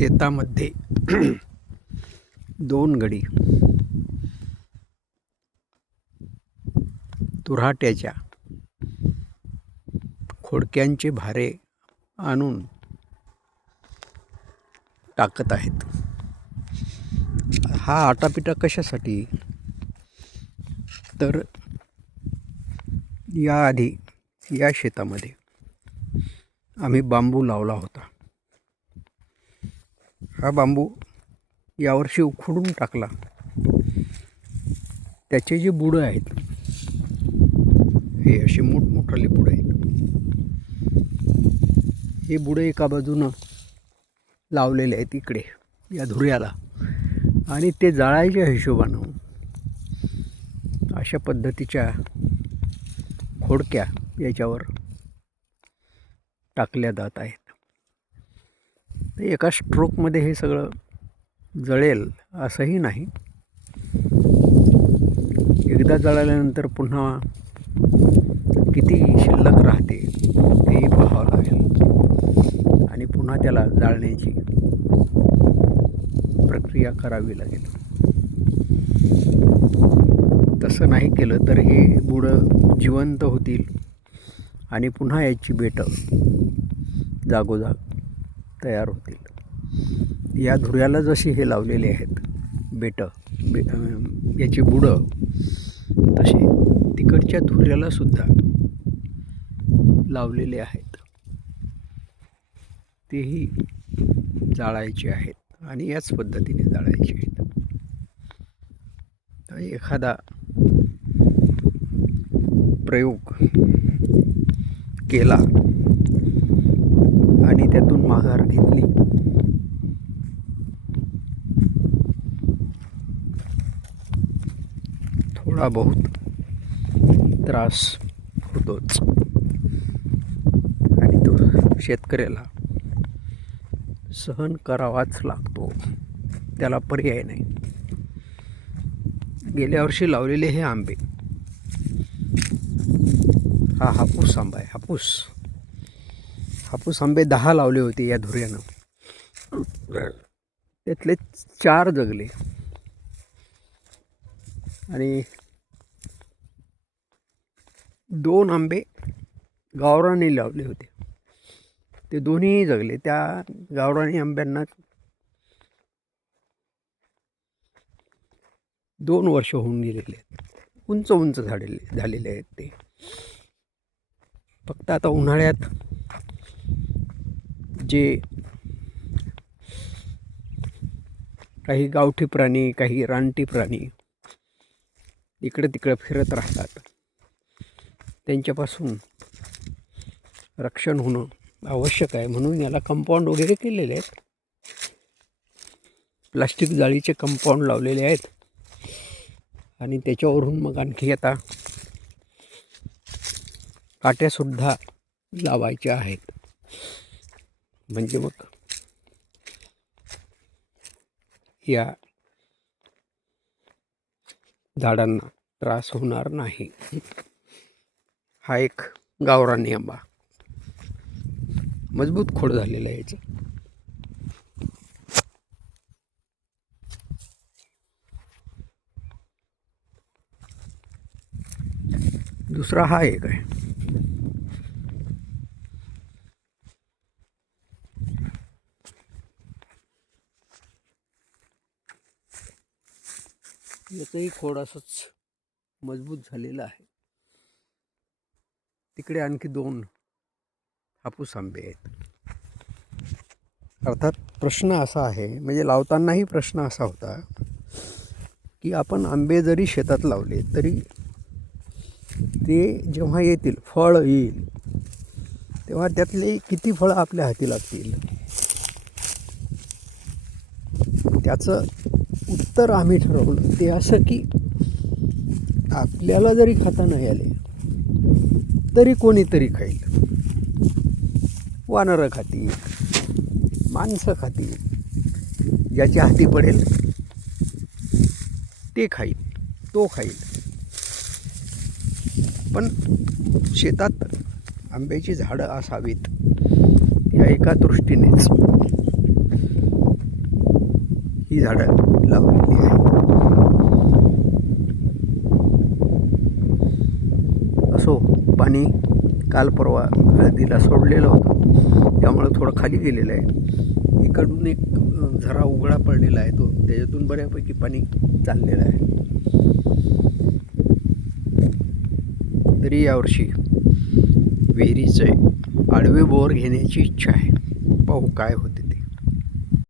शेतामध्ये दोन गडी तुऱ्हाट्याच्या खोडक्यांचे भारे आणून टाकत आहेत. हा आटापिटा कशासाठी? तर याआधी या शेतामध्ये आम्ही बांबू लावला होता. हा बांबू यावर्षी उखडून टाकला. त्याचे जे बुडं आहेत हे असे मोठमोठाले बुडं आहेत. हे बुडं एका बाजूनं लावलेले आहेत इकडे या धुऱ्याला, आणि ते जाळायच्या हिशोबानं अशा पद्धतीच्या खोडक्या याच्यावर टाकल्या जात आहेत. एका स्ट्रोकमध्ये हे सगळं जळेल असंही नाही. एकदा जळाल्यानंतर पुन्हा किती शिल्लक राहते तेही पाहावं लागेल आणि पुन्हा त्याला जाळण्याची प्रक्रिया करावी लागेल. तसं नाही केलं तर हे बुडं जिवंत होतील आणि पुन्हा याची बेटं जागोजाग तयार होतील. या धुऱ्याला जशी हे लावलेले आहेत बेटं याची बुडं, तसे तिकडच्या धुऱ्याला सुद्धा लावलेले आहेत. तेही जाळायचे आहेत आणि याच पद्धतीने जाळायचे आहेत. तर एखादा प्रयोग केला आणि त्यातून माघार घेतली थोडा बहुत त्रास होतोच आणि तो शेतकऱ्याला सहन करावाच लागतो, त्याला पर्याय नाही. गेल्या वर्षी लावलेले हे आंबे, हा हापूस आंबा आहे. हापूस आंबे 10 लावले होते या धुऱ्यानं. त्यातले 4 जगले आणि 2 आंबे गावरानी लावले होते, ते दोन्हीही जगले. त्या गावरानी आंब्यांना 2 वर्ष होऊन गेलेले आहेत. उंच झालेले आहेत ते. फक्त आता उन्हाळ्यात जे काही गावठी प्राणी, काही रानटी प्राणी इकडे तिकडे फिरत राहतात, त्यांच्यापासून रक्षण होणं आवश्यक आहे. म्हणून याला कंपाऊंड वगैरे केलेले आहेत. प्लास्टिक जाळीचे कंपाऊंड लावलेले आहेत आणि त्याच्यावरून मग आणखी आता काट्यासुद्धा लावायच्या आहेत. म्हणजे मग या झाडांना त्रास होणार नाही. हा एक गावरानी आंबा, मजबूत खोड झालेला आहे याचं. दुसरा हा एक आहे. याचंही खोड असंच मजबूत झालेलं आहे. तिकडे आणखी 2 हापूस आंबे आहेत. अर्थात प्रश्न असा आहे, म्हणजे लावतानाही प्रश्न असा होता की आपण आंबे जरी शेतात लावले तरी ते जेव्हा येतील, फळ येईल, तेव्हा त्यातले किती फळं आपल्या हाती लागतील. त्याचं उत्तर आम्ही ठरवलं ते असं की आपल्याला जरी खाता नाही आले तरी कोणीतरी खाईल. वानरं खातील, माणसं खातील, ज्याच्या हाती पडेल ते खाईल, तो खाईल. पण शेतात आंब्याची झाडं असावीत या एका दृष्टीनेच ही झाडं लावलेली आहेत. असो, पाणी काल परवा हळदीला सोडलेलं होतं, त्यामुळं थोडं खाली गेलेलं आहे. इकडून एक झरा उघडा पडलेला आहे, तो त्याच्यातून बऱ्यापैकी पाणी चाललेलं आहे. तरी यावर्षी विहिरीचे आडवे बोर घेण्याची इच्छा आहे. पाहू काय होते.